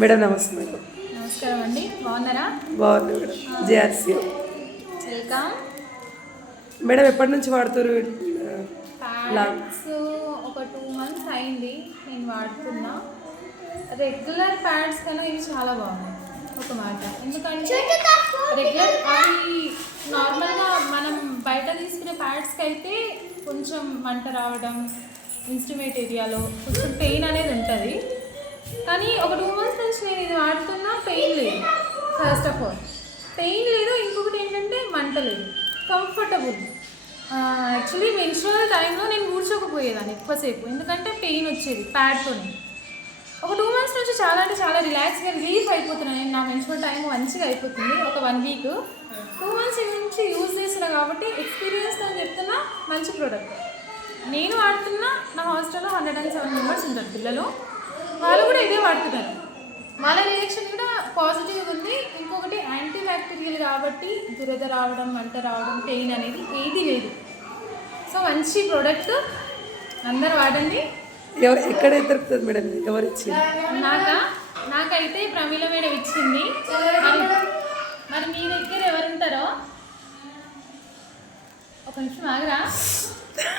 Madam నమస్తే madam. నమస్కారం అండి, బాగున్నారా? బాగుంది మేడం. JRC welcome madam. ఎప్పటి నుంచి వాడుతారు? ప్యాడ్స్ ఒక 2 months అయింది నేను వాడుతున్నా. రెగ్యులర్ ప్యాడ్స్ కన్నా ఇవి చాలా బాగున్నాయి ఒక మాట. ఎందుకంటే రెగ్యులర్ అవి నార్మల్గా మనం బయట తీసుకునే ప్యాడ్స్కి అయితే కొంచెం మంట రావడం, ఇన్స్టిమేట్ ఏరియాలో కొంచెం పెయిన్ అనేది ఉంటుంది. కానీ ఒక 2 months నుంచి నేను ఇది వాడుతున్నా, పెయిన్ లేదు. ఫస్ట్ ఆఫ్ ఆల్ పెయిన్ లేదు, ఇంకొకటి ఏంటంటే మంట లేదు, కంఫర్టబుల్. యాక్చువల్లీ మెన్స్ట్రువల్ టైంలో నేను కూర్చోకపోయేదాన్ని ఎక్కువసేపు, ఎందుకంటే పెయిన్ వచ్చేది ప్యాడ్తోనే. ఒక 2 months నుంచి చాలా అంటే చాలా రిలాక్స్గా రిలీఫ్ అయిపోతున్నాను నేను. నా మెన్స్ట్రువల్ టైం మంచిగా అయిపోతుంది. ఒక 1 week 2 months నుంచి యూజ్ చేస్తున్నా కాబట్టి ఎక్స్పీరియన్స్ అని చెప్తున్నా. మంచి ప్రోడక్ట్ నేను వాడుతున్నా. నా హాస్టల్లో 107 members ఉంటారు పిల్లలు, వాళ్ళు కూడా ఇదే వాడుతున్నారు. వాళ్ళ రియాక్షన్ కూడా పాజిటివ్గా ఉంది. ఇంకొకటి యాంటీ బ్యాక్టీరియల్ కాబట్టి దురద రావడం, మంట రావడం, పెయిన్ అనేది ఏది లేదు. సో మంచి ప్రోడక్ట్, అందరు వాడండి. ఎక్కడ దొరుకుతుంది మేడం? ఎవరు ఇచ్చింది? నాకైతే ప్రమీల మేడం ఇచ్చింది. మరి మీ దగ్గర ఎవరుంటారో ఒక నిమిషం ఆగరా.